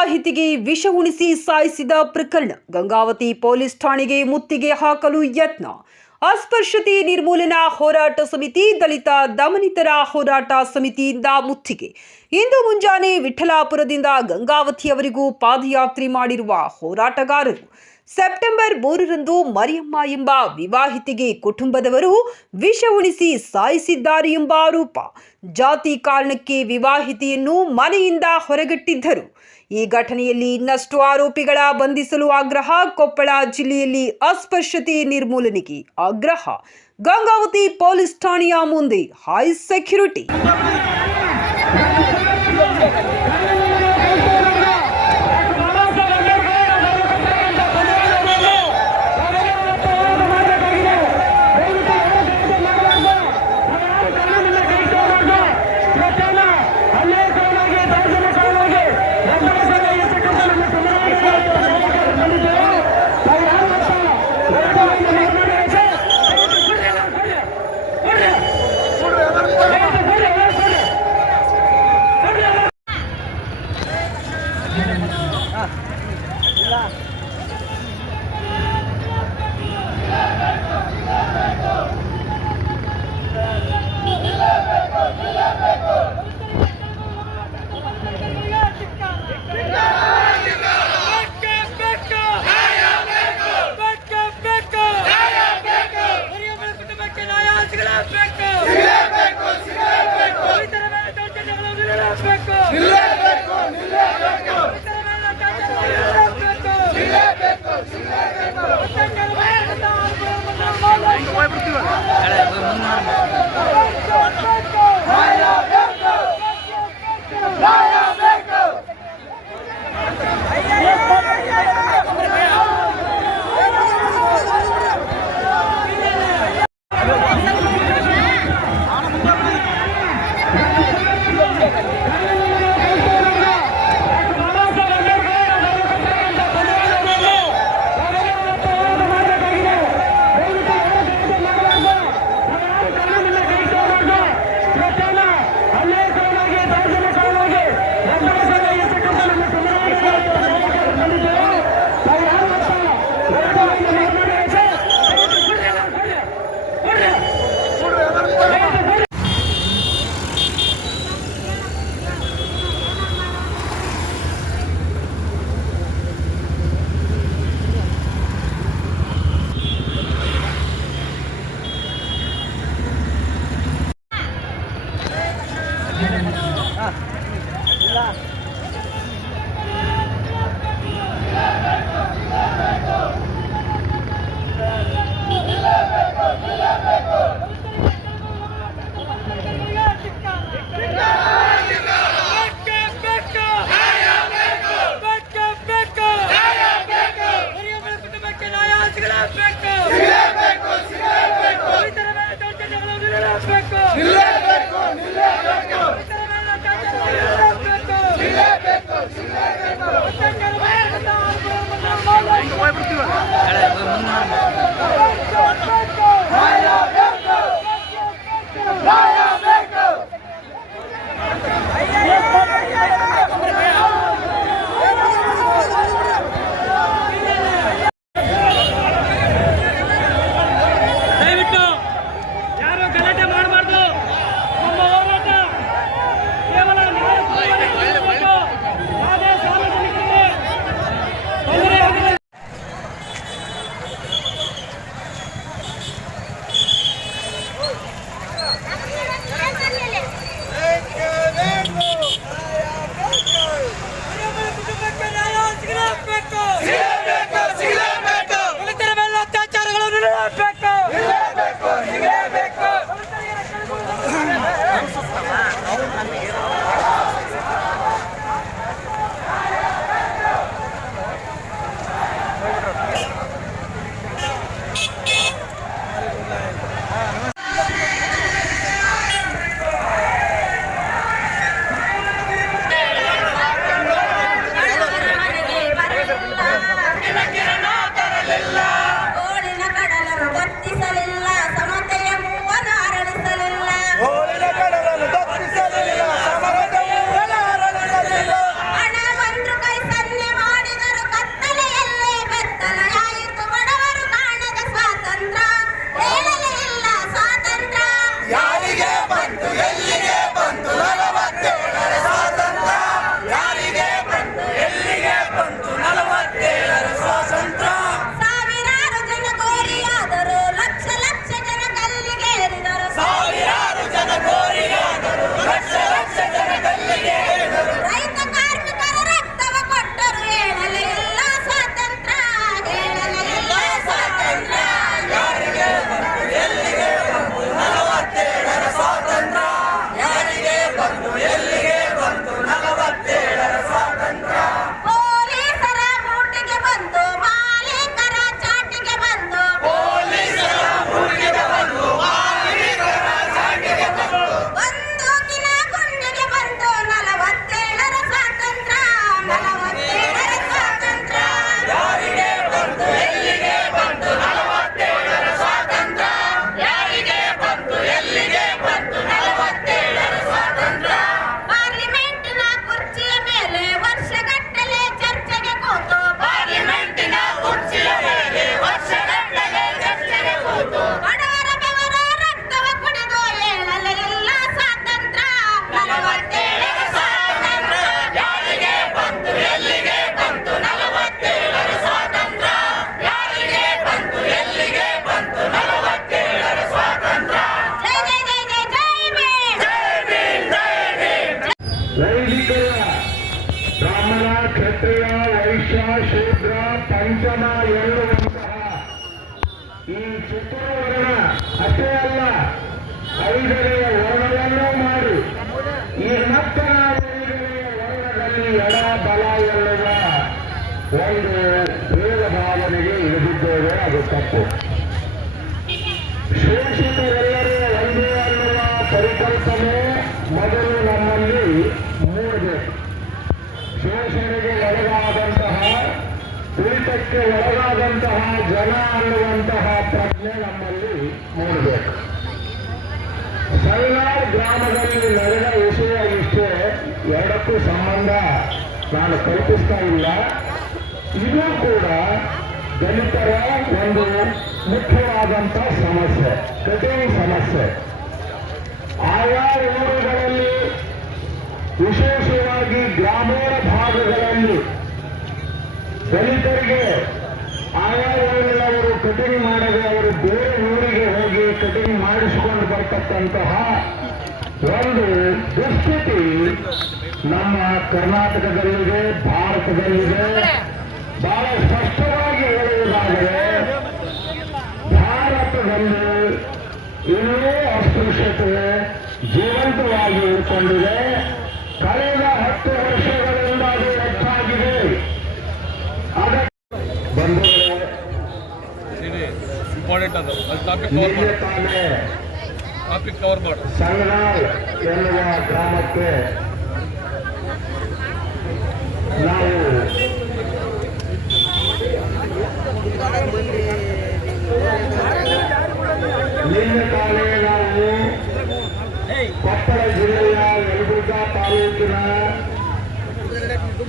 ವಿವಾಹಿತಿಗೆ ವಿಷ ಉಣಿಸಿ ಸಾಯಿಸಿದ ಪ್ರಕರಣ ಗಂಗಾವತಿ ಪೊಲೀಸ್ ಠಾಣೆಗೆ ಮುತ್ತಿಗೆ ಹಾಕಲು ಯತ್ನ. ಅಸ್ಪೃಶ್ಯತೆ ನಿರ್ಮೂಲನಾ ಹೋರಾಟ ಸಮಿತಿ, ದಲಿತ ದಮನಿತರ ಹೋರಾಟ ಸಮಿತಿಯಿಂದ ಮುತ್ತಿಗೆ. ಇಂದು ಮುಂಜಾನೆ ವಿಠಲಾಪುರದಿಂದ ಗಂಗಾವತಿಯವರೆಗೂ ಪಾದಯಾತ್ರೆ ಮಾಡಿರುವ ಹೋರಾಟಗಾರರು, ಸೆಪ್ಟೆಂಬರ್ ಮೂರರಂದು ಮರಿಯಮ್ಮ ಎಂಬ ವಿವಾಹಿತಿಗೆ ಕುಟುಂಬದವರು ವಿಷ ಉಣಿಸಿ ಸಾಯಿಸಿದ್ದಾರೆ ಎಂಬ ಆರೋಪ. ಜಾತಿ ಕಾರಣಕ್ಕೆ ವಿವಾಹಿತೆಯನ್ನು ಮನೆಯಿಂದ ಹೊರಗಟ್ಟಿದ್ದರು. ಈ ಘಟನೆಯಲ್ಲಿ ಇನ್ನಷ್ಟು ಆರೋಪಿಗಳ ಬಂಧಿಸಲು ಆಗ್ರಹ ಕೊಪ್ಪಳ ಜಿಲ್ಲೆಯಲ್ಲಿ ಅಸ್ಪೃಶ್ಯತೆ ನಿರ್ಮೂಲನೆಗೆ ಆಗ್ರಹ ಗಂಗಾವತಿ ಪೊಲೀಸ್ ಠಾಣೆಯ ಮುಂದೆ ಹೈ ಸೆಕ್ಯೂರಿಟಿ ನ್ಯಾಯ ಬೇಕು ಎನ್ನುವ ಒಂದು ಭೇದ ಭಾವನೆಗೆ ಇಳಿದಿದ್ದೇವೆ, ಅದು ತಪ್ಪು. ಶೋಷಿತರೆಲ್ಲರೂ ಒಂದೇ ಅನ್ನುವ ಪರಿಕಲ್ಪನೆ ಮೊದಲು ನಮ್ಮಲ್ಲಿ ಮೂಡಬೇಕು ಶೋಷಣೆಗೆ ಒಳಗಾದಂತಹ ಕುರಿತಕ್ಕೆ ಒಳಗಾದಂತಹ ಜನ ಅನ್ನುವಂತಹ ಪ್ರಜ್ಞೆ ನಮ್ಮಲ್ಲಿ ಮೂಡಬೇಕು ಸಲ್ಲಾರ್ ಗ್ರಾಮದಲ್ಲಿ ನಡೆದ ವಿಷಯ ಇಷ್ಟೇ, ಎರಡಕ್ಕೂ ಸಂಬಂಧ ನಾನು ಕಲ್ಪಿಸ್ತಾ ಇಲ್ಲ. ಇದು ಕೂಡ ದಲಿತರ ಒಂದು ಮುಖ್ಯವಾದಂಥ ಸಮಸ್ಯೆ, ಕಠಿಣ ಸಮಸ್ಯೆ. ಆಯಾ ಊರುಗಳಲ್ಲಿ ವಿಶೇಷವಾಗಿ ಗ್ರಾಮೀಣ ಭಾಗಗಳಲ್ಲಿ ದಲಿತರಿಗೆ ಆಯಾ ಊರಿನವರು ಕಟಿಂಗ್ ಮಾಡದೆ ಅವರು ಬೇರೆ ಊರಿಗೆ ಹೋಗಿ ಕಟಿಂಗ್ ಮಾಡಿಸಿಕೊಂಡು ಬರ್ತಕ್ಕಂತಹ ಒಂದು ದುಸ್ಥಿತಿ ನಮ್ಮ ಕರ್ನಾಟಕದಲ್ಲಿದೆ ಭಾರತದಲ್ಲಿದೆ. ಬಹಳ ಸ್ಪಷ್ಟವಾಗಿ ಹೇಳುವುದಾದರೆ ಭಾರತದಲ್ಲಿ ಇನ್ನೂ ಅಸ್ಪೃಶ್ಯತೆ ಜೀವಂತವಾಗಿ ಉಳ್ಕೊಂಡಿದೆ. ಕಳೆದ ಹತ್ತು ವರ್ಷಗಳಿಂದ ಅದು ಹೆಚ್ಚಾಗಿದೆ. ಇಂಪಾರ್ಟೆಂಟ್ ಅದು. ಟಾಪಿಕ್ ಕವರ್ ಮಾಡು. ಟಾಪಿಕ್ ಕವರ್ ಮಾಡು. ಸಂಗನಾಳ್ ಎನ್ನುವ ಗ್ರಾಮಕ್ಕೆ ನಾವು ನಿನ್ನೆ ತಾನೇ ನಾವು ಕೊಪ್ಪಳ ಜಿಲ್ಲೆಯ ಯಲಬುರ್ಗಾ ತಾಲೂಕಿನ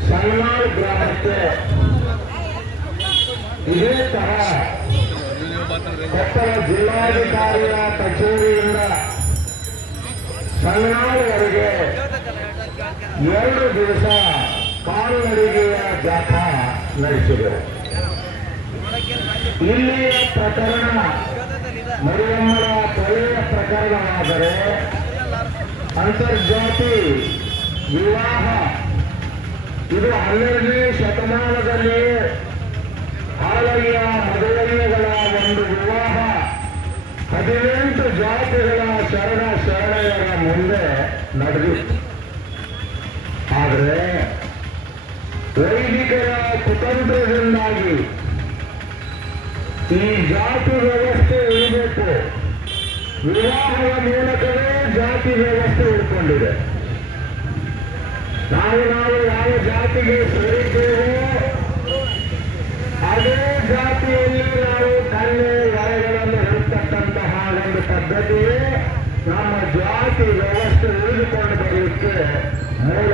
ಸಂಗನಾಳ್ ಗ್ರಾಮಕ್ಕೆ ಇದೇ ತರ ನೀವು ಮಾತಾಡಿದ್ರೆ ಕೊಪ್ಪಳ ಜಿಲ್ಲಾಧಿಕಾರಿಯ ಕಚೇರಿಯಿಂದ ಸಂಗನಾಳವರೆಗೆ ಎರಡು ದಿವಸ ಕಾಲ್ನಡಿಗೆಯ ಜಾಥಾ ನಡೆಸಿದೆ. ಇಲ್ಲಿಯ ಪ್ರಕರಣ ಮರಿಯಮ್ಮನ ಕೊಲೆಯ ಪ್ರಕರಣವಾದರೆ ಅಂತರ್ಜಾತಿ ವಿವಾಹ. ಇದು ಹನ್ನೆರಡನೇ ಶತಮಾನದಲ್ಲಿ ಆಲಯ್ಯ ಮದುವೆಗಳ ಒಂದು ವಿವಾಹ. ಹದಿನೆಂಟು ಜಾತಿಗಳ ಶರಣ ಶರಣೆಯರ ಮುಂದೆ ನಡೆದಿತ್ತು. ವೈದಿಕರ ಕುತಂತ್ರದಿಂದಾಗಿ ಈ ಜಾತಿ ವ್ಯವಸ್ಥೆ ಉಳಿಬೇಕು. ವಿವಾಹದ ಮೂಲಕವೇ ಜಾತಿ ವ್ಯವಸ್ಥೆ ಉಳ್ಕೊಂಡಿದೆ. ನಾವು ನಾವು ಯಾವ ಜಾತಿಗೆ ಸೇರಿದ್ದೇವೋ ಅದೇ ಜಾತಿಯಲ್ಲಿ ನಾವು ತಲೆ ವರಗಳನ್ನು ಹೇಳ್ತಕ್ಕಂತಹ ಒಂದು ಪದ್ಧತಿಯೇ ನಮ್ಮ ಜಾತಿ ವ್ಯವಸ್ಥೆ ಉಳಿದುಕೊಂಡು ಬರೆಯುತ್ತೆ ಮೂಲ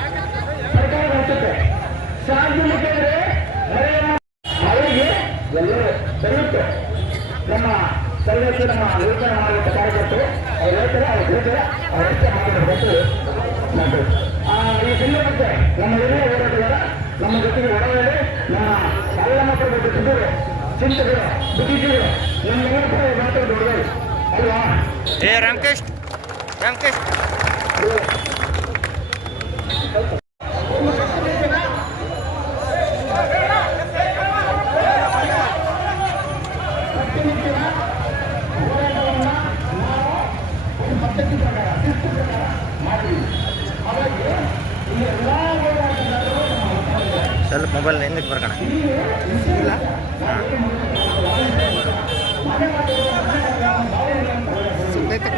ಸಲ್ಲಕ್ಕೆ ನಮ್ಮ ಯೋಚನೆ ಮಾಡುವಂತ ಕಾರ್ಯಕರ್ತರು ಅವ್ರು ಹೇಳ್ತಾರೆ ಅವ್ರು. ಆ, ಈ ಸಂದರ್ಭಕ್ಕೆ ನಮ್ಮ ಹಿರಿಯ ಹೋರಾಟಗಾರ ನಮ್ಮ ಜೊತೆಗೆ ಒಡಗಡೆ ನಮ್ಮ ಎಲ್ಲ ಮಕ್ಕಳ ಜೊತೆಗಳು ಚಿಂತಕರು ಬುದ್ಧಿಜೀವರು ನಮ್ಮೆಲ್ಲರೂ ಕೂಡ ಮಾತಾಡೋದು ಒಳ್ಳೆಯದು ಅಲ್ವಾ ಏ ರಾಮಕೃಷ್ಣ ರಾಮಕೃಷ್ಣ ಸ್ವಲ್ಪ ಮೊಬೈಲ್ ಹಿಂದಕ್ಕೆ ಬರ್ಕಣ. ಮತ್ತು